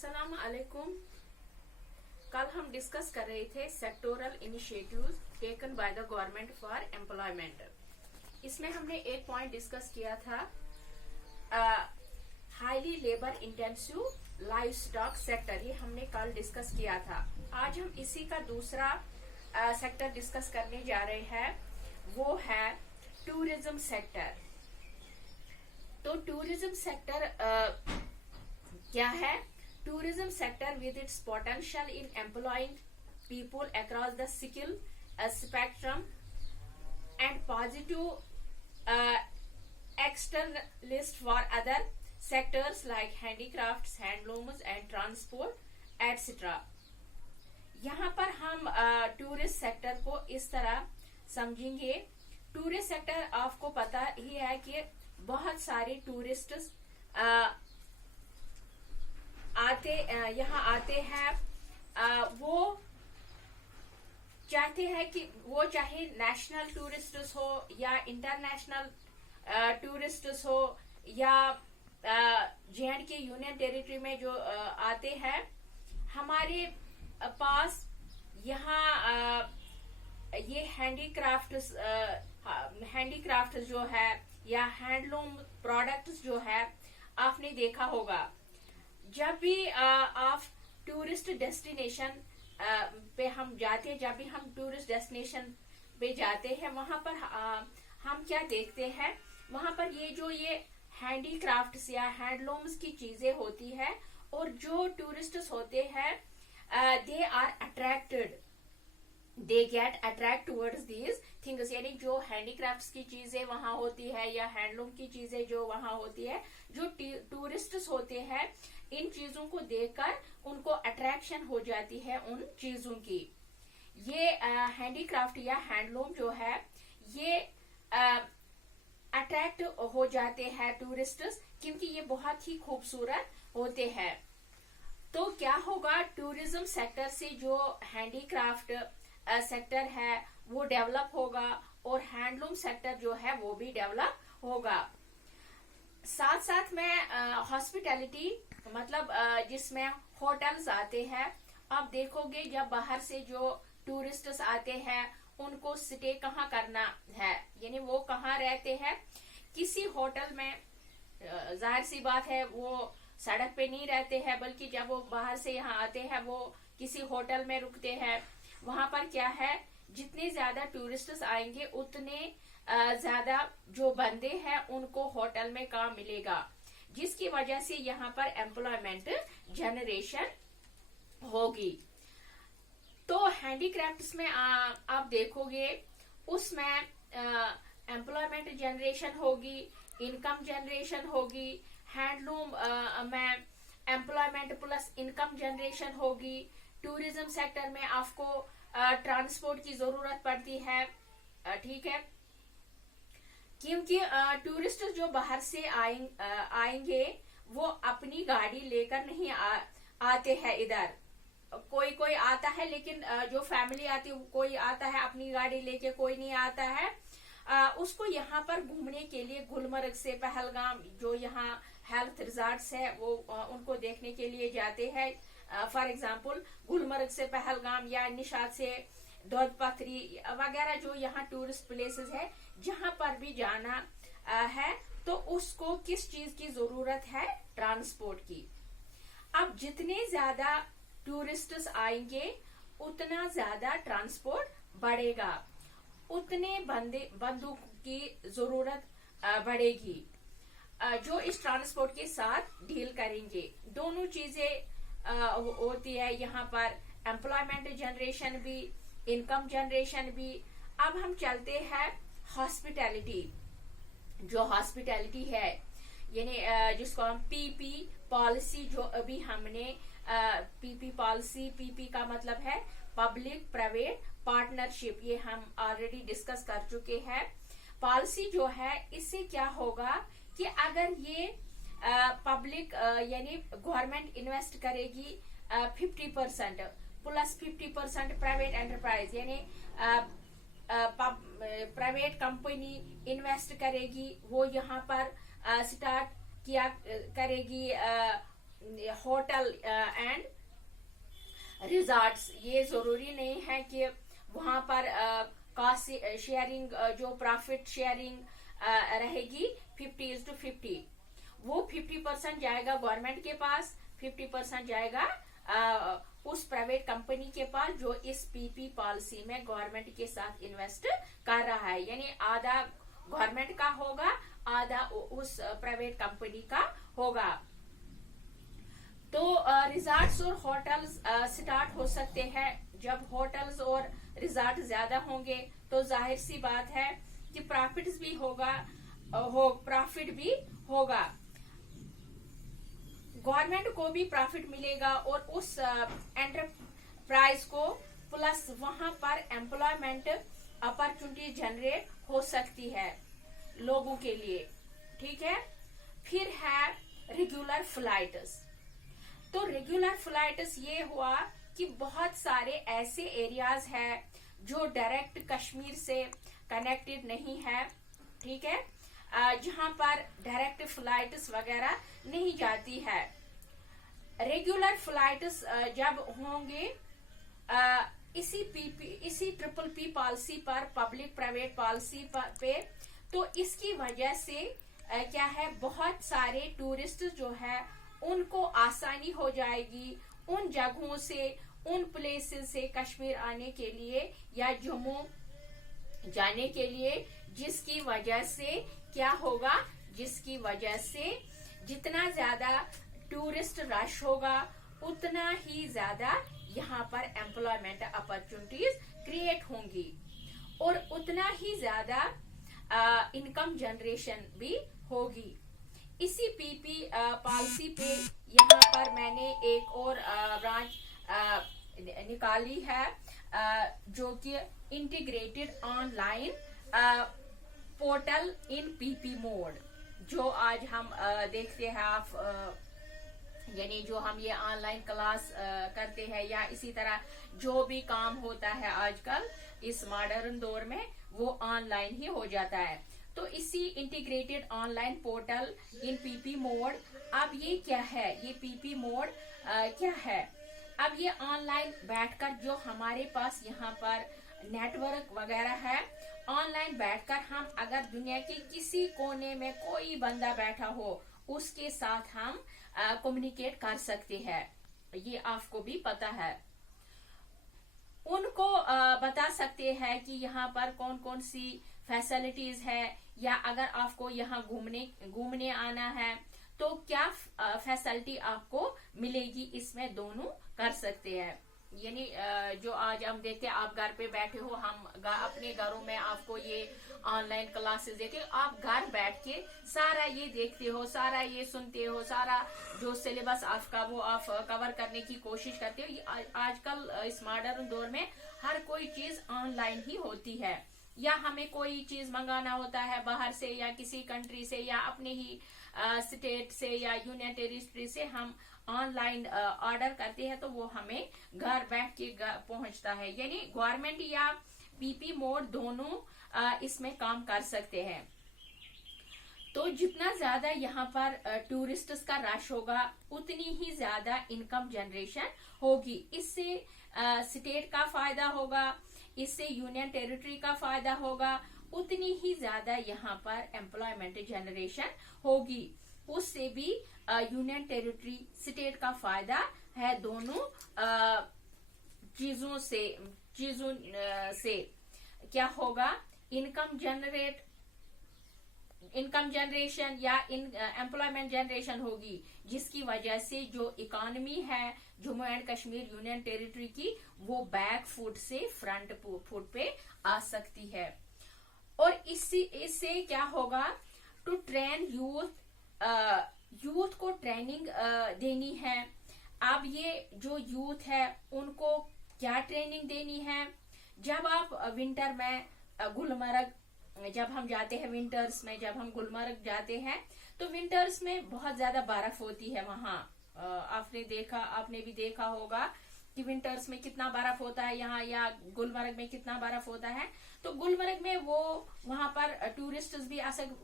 अस्सलाम वालेकुम। कल हम डिस्कस कर रहे थे sectoral initiatives taken by the government for employment. इसमें हमने एक पॉइंट डिस्कस किया था, highly labour intensive live stock sector. ये हमने कल डिस्कस किया था। आज हम इसी का दूसरा सेक्टर डिस्कस करने जा रहे हैं, वो है टूरिज्म सेक्टर। तो टूरिज्म सेक्टर क्या है? Tourism sector with its potential in employing people across the skill spectrum and positive externalist for other sectors like handicrafts, handlooms and transport etc. यहाँ पर हम टूरिस्ट सेक्टर को इस तरह समझेंगे। टूरिस्ट सेक्टर आपको पता ही है कि बहुत सारे टूरिस्ट यहाँ आते हैं। वो चाहते हैं कि वो चाहे नेशनल टूरिस्ट हो या इंटरनेशनल टूरिस्ट हो या J&K यूनियन टेरिटरी में जो आते हैं, हमारे पास यहाँ ये हैंडीक्राफ्ट जो है या हैंडलूम प्रोडक्ट्स जो है, आपने देखा होगा। जब भी आप टूरिस्ट डेस्टिनेशन पे हम जाते हैं, जब भी हम टूरिस्ट डेस्टिनेशन पे जाते हैं, वहां पर हम क्या देखते हैं? वहां पर ये हैंडीक्राफ्ट्स या हैंडलूम्स की चीजें होती है, और जो टूरिस्ट्स होते हैं they are attracted, they get attract towards these things. यानी जो हैंडीक्राफ्ट्स की चीजें वहां होती है या हैंडलूम की चीजें जो वहां होती है, जो टूरिस्ट्स होते हैं, इन चीजों को देखकर उनको अट्रैक्शन हो जाती है उन चीजों की। ये हैंडीक्राफ्ट या हैंडलूम जो है, ये अट्रैक्ट हो जाते हैं टूरिस्ट्स, क्योंकि ये बहुत ही खूबसूरत होते हैं। तो क्या होगा? टूरिज्म सेक्टर से जो हैंडीक्राफ्ट सेक्टर है वो डेवलप होगा, और हैंडलूम सेक्टर जो है वो भी डेवलप होगा। साथ साथ में हॉस्पिटैलिटी, मतलब जिसमें होटल्स आते हैं। आप देखोगे जब बाहर से जो टूरिस्ट्स आते हैं, उनको स्टे कहाँ करना है, यानी वो कहाँ रहते हैं? किसी होटल में। जाहिर सी बात है वो सड़क पे नहीं रहते हैं, बल्कि जब वो बाहर से यहाँ आते हैं वो किसी होटल में रुकते हैं। वहां पर क्या है, जितने ज्यादा टूरिस्ट्स आएंगे उतने ज्यादा जो बंदे हैं उनको होटल में काम मिलेगा, जिसकी वजह से यहाँ पर एम्प्लॉयमेंट जनरेशन होगी। तो हैंडीक्राफ्ट्स में आप देखोगे उसमें एम्प्लॉयमेंट जनरेशन होगी, इनकम जनरेशन होगी। हैंडलूम में एम्प्लॉयमेंट प्लस इनकम जनरेशन होगी। टूरिज्म सेक्टर में आपको ट्रांसपोर्ट की जरूरत पड़ती है, ठीक है, क्योंकि टूरिस्ट जो बाहर से आएंगे वो अपनी गाड़ी लेकर नहीं आते हैं इधर। कोई आता है, लेकिन जो फैमिली आती है, कोई आता है अपनी गाड़ी लेके, कोई नहीं आता है। उसको यहाँ पर घूमने के लिए गुलमर्ग से पहलगाम, जो यहाँ हेल्थ रिजॉर्ट्स है, वो उनको देखने के लिए जाते हैं। फॉर एग्जाम्पल गुलमर्ग से पहलगाम या निशात से दौद पथरी वगैरह जो यहाँ टूरिस्ट प्लेसेस है, जहाँ पर भी जाना है, तो उसको किस चीज की जरूरत है? ट्रांसपोर्ट की। अब जितने ज्यादा टूरिस्ट्स आएंगे उतना ज्यादा ट्रांसपोर्ट बढ़ेगा, उतने बंदों की जरूरत बढ़ेगी जो इस ट्रांसपोर्ट के साथ डील करेंगे। दोनों चीजें होती है यहाँ पर, एम्प्लॉयमेंट जनरेशन भी, इनकम जनरेशन भी। अब हम चलते हैं हॉस्पिटैलिटी। जो हॉस्पिटैलिटी है, यानी जिसको हम पीपी पॉलिसी, जो अभी हमने पीपी पॉलिसी, पीपी का मतलब है पब्लिक प्राइवेट पार्टनरशिप, ये हम ऑलरेडी डिस्कस कर चुके हैं। पॉलिसी जो है, इससे क्या होगा कि अगर ये पब्लिक यानी गवर्नमेंट इन्वेस्ट करेगी 50% प्लस 50% प्राइवेट एंटरप्राइज, यानी प्राइवेट कंपनी इन्वेस्ट करेगी, वो यहाँ पर स्टार्ट किया करेगी होटल एंड रिजॉर्ट्स, ये जरूरी नहीं है कि वहां पर कॉस्ट शेयरिंग जो प्रॉफिट शेयरिंग रहेगी 50:50, वो 50% जाएगा गवर्नमेंट के पास, 50% जाएगा उस प्राइवेट कंपनी के पास जो इस पीपी पॉलिसी में गवर्नमेंट के साथ इन्वेस्ट कर रहा है। यानी आधा गवर्नमेंट का होगा, आधा उस प्राइवेट कंपनी का होगा। तो रिजॉर्ट्स और होटल्स स्टार्ट हो सकते हैं जब होटल्स और रिजॉर्ट ज्यादा होंगे, तो जाहिर सी बात है कि प्रॉफिट भी होगा, प्रॉफिट भी होगा, गवर्नमेंट को भी प्रॉफिट मिलेगा और उस एंटरप्राइज को प्लस वहां पर एम्प्लॉयमेंट अपॉर्चुनिटी जनरेट हो सकती है लोगों के लिए। ठीक है, फिर है रेगुलर फ्लाइट्स। तो रेगुलर फ्लाइट्स ये हुआ कि बहुत सारे ऐसे एरियाज है जो डायरेक्ट कश्मीर से कनेक्टेड नहीं है, ठीक है, जहां पर डायरेक्ट फ्लाइट्स वगैरह नहीं जाती है। रेगुलर फ्लाइट्स जब होंगे इसी ट्रिपल पी पॉलिसी पर, पब्लिक प्राइवेट पॉलिसी पे, तो इसकी वजह से क्या है, बहुत सारे टूरिस्ट जो है उनको आसानी हो जाएगी उन जगहों से, उन प्लेसेस से कश्मीर आने के लिए या जम्मू जाने के लिए, जिसकी वजह से क्या होगा, जिसकी वजह से जितना ज्यादा टूरिस्ट रश होगा उतना ही ज्यादा यहाँ पर एम्प्लॉयमेंट अपॉर्चुनिटीज क्रिएट होंगी और उतना ही ज्यादा इनकम जनरेशन भी होगी। इसी पीपी पॉलिसी पे यहाँ पर मैंने एक और ब्रांच निकाली है जो कि इंटीग्रेटेड ऑनलाइन पोर्टल इन पीपी मोड, जो आज हम देखते हैं आप यानी जो हम ये ऑनलाइन क्लास करते हैं या इसी तरह जो भी काम होता है आजकल इस मॉडर्न दौर में, वो ऑनलाइन ही हो जाता है। तो इसी इंटीग्रेटेड ऑनलाइन पोर्टल इन पीपी मोड, अब ये क्या है, ये पीपी मोड क्या है, अब ये ऑनलाइन बैठकर जो हमारे पास यहाँ पर नेटवर्क वगैरह है, ऑनलाइन बैठकर हम अगर दुनिया के किसी कोने में कोई बंदा बैठा हो उसके साथ हम कम्युनिकेट कर सकते हैं। ये आपको भी पता है, उनको बता सकते हैं कि यहाँ पर कौन कौन सी फैसिलिटीज है, या अगर आपको यहाँ घूमने आना है तो क्या फैसिलिटी आपको मिलेगी, इसमें दोनों कर सकते हैं। यानी जो आज हम देखते हैं, आप घर पे बैठे हो, हम अपने घरों में आपको ये ऑनलाइन क्लासेस देते हो, आप घर बैठ के सारा ये देखते हो, सारा ये सुनते हो, सारा जो सिलेबस आपका वो आप कवर करने की कोशिश करते हो। आजकल इस मॉडर्न दौर में हर कोई चीज ऑनलाइन ही होती है, या हमें कोई चीज मंगाना होता है बाहर से या किसी कंट्री से या अपने ही स्टेट से या यूनियन टेरिटरी से, हम ऑनलाइन ऑर्डर करते हैं तो वो हमें घर बैठ के पहुंचता है। यानी गवर्नमेंट या पीपी मोड दोनों इसमें काम कर सकते हैं। तो जितना ज्यादा यहाँ पर टूरिस्ट का रश होगा उतनी ही ज्यादा इनकम जनरेशन होगी। इससे स्टेट का फायदा होगा, इससे यूनियन टेरिटरी का फायदा होगा, उतनी ही ज्यादा यहाँ पर एम्प्लॉयमेंट जनरेशन होगी। उससे भी यूनियन टेरिटरी स्टेट का फायदा है। दोनों चीजों से क्या होगा, इनकम जनरेशन या एम्प्लॉयमेंट जनरेशन होगी, जिसकी वजह से जो इकोनॉमी है Jammu and Kashmir union territory की, वो बैक फुट से फ्रंट फुट पे आ सकती है। और इससे क्या होगा, टू ट्रेन यूथ को ट्रेनिंग देनी है। अब ये जो यूथ है उनको क्या ट्रेनिंग देनी है, जब आप विंटर में गुलमर्ग जब हम जाते हैं, विंटर्स में जब हम गुलमर्ग जाते हैं तो विंटर्स में बहुत ज्यादा बर्फ होती है वहां। आपने भी देखा होगा कि विंटर्स में कितना बर्फ होता है यहाँ, या गुलमर्ग में कितना बर्फ होता है। तो गुलमर्ग में वो वहां पर टूरिस्ट भी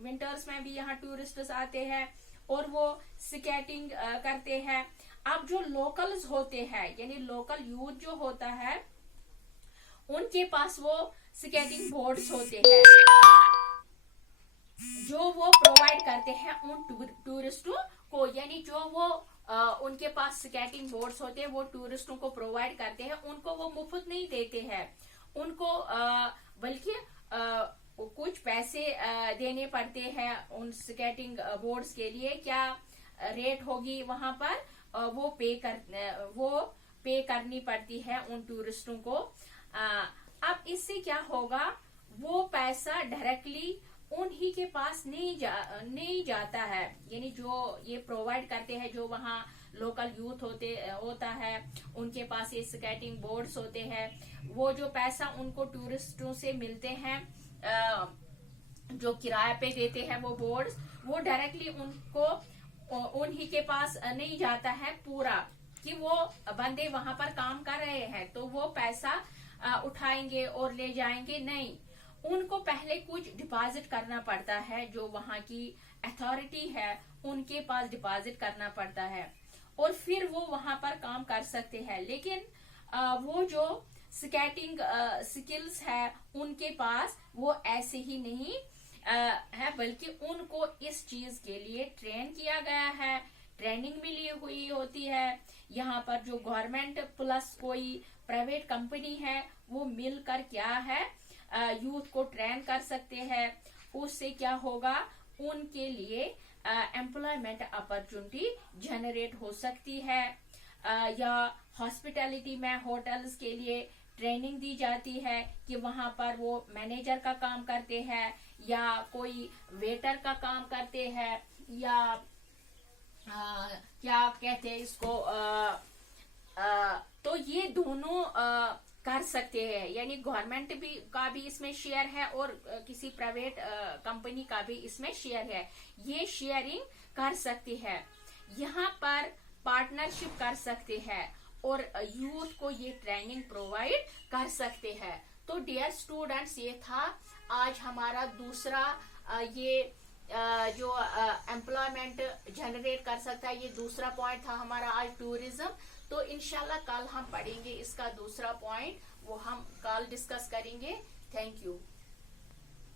विंटर्स में भी यहाँ टूरिस्ट आते हैं और वो स्केटिंग करते हैं। अब जो लोकल्स होते हैं यानी लोकल यूथ जो होता है उनके पास वो स्केटिंग बोर्ड्स होते हैं जो वो प्रोवाइड करते हैं उन टूरिस्टों को, यानी जो वो उनके पास स्केटिंग बोर्ड्स होते हैं वो टूरिस्टों को प्रोवाइड करते हैं। उनको वो मुफ्त नहीं देते हैं, उनको बल्कि कुछ पैसे देने पड़ते हैं उन स्केटिंग बोर्ड्स के लिए। क्या रेट होगी वहां पर वो पे करनी पड़ती है उन टूरिस्टों को। अब इससे क्या होगा, वो पैसा डायरेक्टली उन्हीं के पास नहीं जाता है, यानी जो ये प्रोवाइड करते हैं, जो वहाँ लोकल यूथ होता है उनके पास ये स्केटिंग बोर्ड्स होते हैं, वो जो पैसा उनको टूरिस्टों से मिलते हैं जो किराए पे देते हैं वो बोर्ड्स, वो डायरेक्टली उनको उन्हीं के पास नहीं जाता है पूरा, कि वो बंदे वहां पर काम कर रहे हैं तो वो पैसा उठाएंगे और ले जाएंगे, नहीं। उनको पहले कुछ डिपॉजिट करना पड़ता है, जो वहां की अथॉरिटी है उनके पास डिपॉजिट करना पड़ता है और फिर वो वहां पर काम कर सकते हैं। लेकिन वो जो स्केटिंग स्किल्स है उनके पास वो ऐसे ही नहीं है, बल्कि उनको इस चीज के लिए ट्रेन किया गया है, ट्रेनिंग मिली हुई होती है। यहाँ पर जो गवर्नमेंट प्लस कोई प्राइवेट कंपनी है वो मिलकर क्या है यूथ को ट्रेन कर सकते हैं। उससे क्या होगा, उनके लिए एम्प्लॉयमेंट अपॉर्चुनिटी जनरेट हो सकती है। या हॉस्पिटैलिटी में होटल्स के लिए ट्रेनिंग दी जाती है कि वहां पर वो मैनेजर का काम करते हैं या कोई वेटर का काम करते हैं या क्या कहते हैं इसको तो ये दोनों कर सकते हैं, यानी गवर्नमेंट का भी इसमें शेयर है और किसी प्राइवेट कंपनी का भी इसमें शेयर है। ये शेयरिंग कर सकती है, यहाँ पर पार्टनरशिप कर सकते हैं और यूथ को ये ट्रेनिंग प्रोवाइड कर सकते हैं। तो डियर स्टूडेंट्स, ये था आज हमारा दूसरा ये जो एम्प्लॉयमेंट जनरेट कर सकता है, ये दूसरा पॉइंट था हमारा आज टूरिज्म। तो इंशाल्लाह कल हम पढ़ेंगे इसका दूसरा पॉइंट, वो हम कल डिस्कस करेंगे। Thank you.